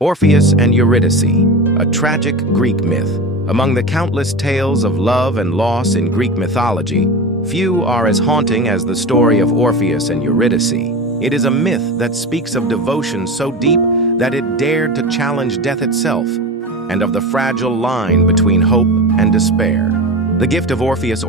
Orpheus and Eurydice, a tragic Greek myth. Among the countless tales of love and loss in Greek mythology, few are as haunting as the story of Orpheus and Eurydice. It is a myth that speaks of devotion so deep that it dared to challenge death itself, and of the fragile line between hope and despair. The gift of Orpheus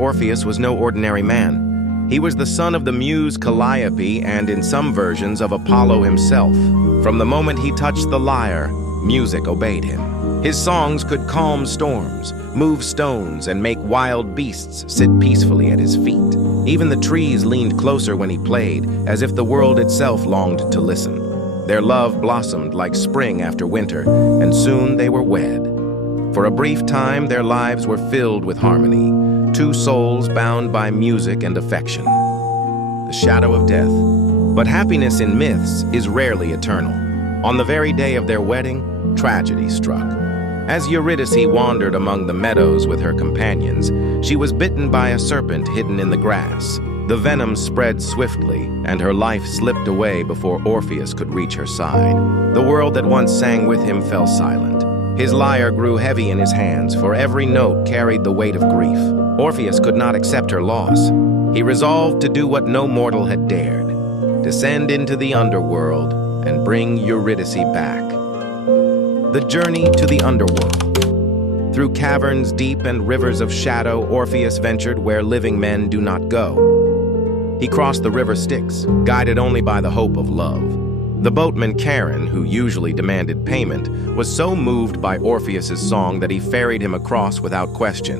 was no ordinary man. He was the son of the muse Calliope and, in some versions, of Apollo himself. From the moment he touched the lyre, music obeyed him. His songs could calm storms, move stones, and make wild beasts sit peacefully at his feet. Even the trees leaned closer when he played, as if the world itself longed to listen. Their love blossomed like spring after winter, and soon they were wed. For a brief time, their lives were filled with harmony, two souls bound by music and affection. The shadow of death. But happiness in myths is rarely eternal. On the very day of their wedding, tragedy struck. As Eurydice wandered among the meadows with her companions, she was bitten by a serpent hidden in the grass. The venom spread swiftly, and her life slipped away before Orpheus could reach her side. The world that once sang with him fell silent. His lyre grew heavy in his hands, for every note carried the weight of grief. Orpheus could not accept her loss. He resolved to do what no mortal had dared: descend into the underworld and bring Eurydice back. The journey to the underworld. Through caverns deep and rivers of shadow, Orpheus ventured where living men do not go. He crossed the river Styx, guided only by the hope of love. The boatman Charon, who usually demanded payment, was so moved by Orpheus's song that he ferried him across without question.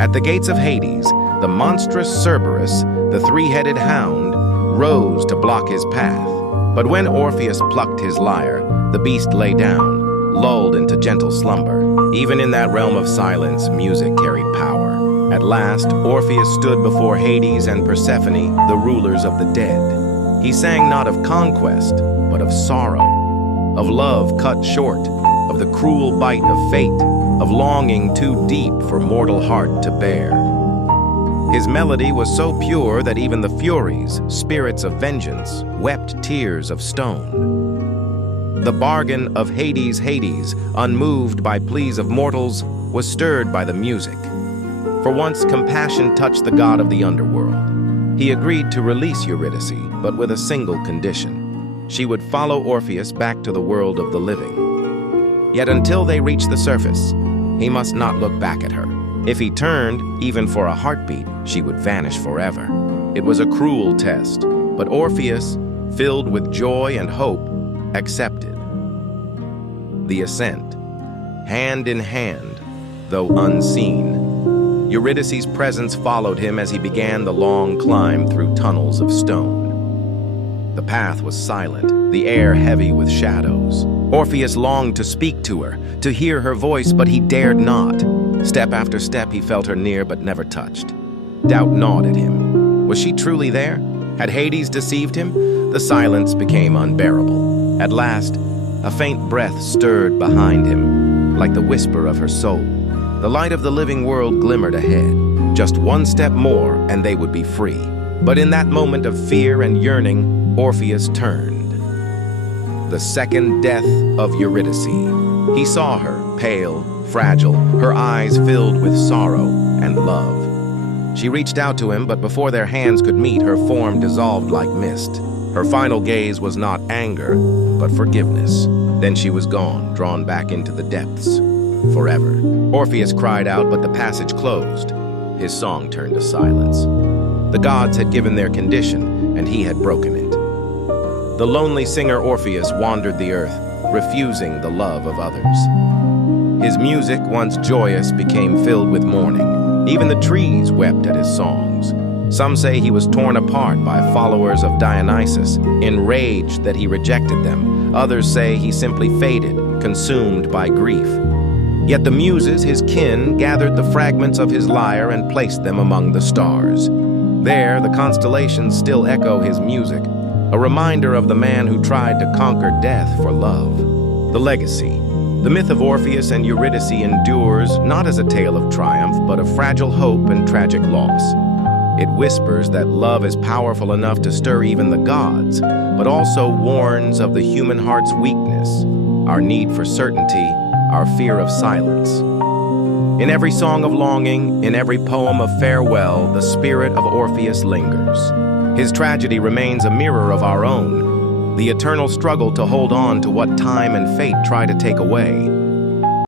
At the gates of Hades, the monstrous Cerberus, the three-headed hound, rose to block his path. But when Orpheus plucked his lyre, the beast lay down, lulled into gentle slumber. Even in that realm of silence, music carried power. At last, Orpheus stood before Hades and Persephone, the rulers of the dead. He sang not of conquest, but of sorrow, of love cut short, of the cruel bite of fate, of longing too deep for mortal heart to bear. His melody was so pure that even the Furies, spirits of vengeance, wept tears of stone. The bargain of Hades, unmoved by pleas of mortals, was stirred by the music. For once, compassion touched the god of the underworld. He agreed to release Eurydice, but with a single condition: she would follow Orpheus back to the world of the living. Yet until they reached the surface, he must not look back at her. If he turned, even for a heartbeat, she would vanish forever. It was a cruel test, but Orpheus, filled with joy and hope, accepted. The ascent, hand in hand, though unseen. Eurydice's presence followed him as he began the long climb through tunnels of stone. The path was silent, the air heavy with shadows. Orpheus longed to speak to her, to hear her voice, but he dared not. Step after step, he felt her near but never touched. Doubt gnawed at him. Was she truly there? Had Hades deceived him? The silence became unbearable. At last, a faint breath stirred behind him, like the whisper of her soul. The light of the living world glimmered ahead. Just one step more, and they would be free. But in that moment of fear and yearning, Orpheus turned. The second death of Eurydice. He saw her, pale, fragile, her eyes filled with sorrow and love. She reached out to him, but before their hands could meet, her form dissolved like mist. Her final gaze was not anger, but forgiveness. Then she was gone, drawn back into the depths. Forever. Orpheus cried out, but the passage closed. His song turned to silence. The gods had given their condition, and he had broken it. The lonely singer Orpheus wandered the earth, refusing the love of others. His music, once joyous, became filled with mourning. Even the trees wept at his songs. Some say he was torn apart by followers of Dionysus, enraged that he rejected them. Others say he simply faded, consumed by grief. Yet the Muses, his kin, gathered the fragments of his lyre and placed them among the stars. There, the constellations still echo his music, a reminder of the man who tried to conquer death for love. The legacy. The myth of Orpheus and Eurydice endures not as a tale of triumph, but of fragile hope and tragic loss. It whispers that love is powerful enough to stir even the gods, but also warns of the human heart's weakness. our need for certainty, our fear of silence. In every song of longing, in every poem of farewell, the spirit of Orpheus lingers. His tragedy remains a mirror of our own, the eternal struggle to hold on to what time and fate try to take away.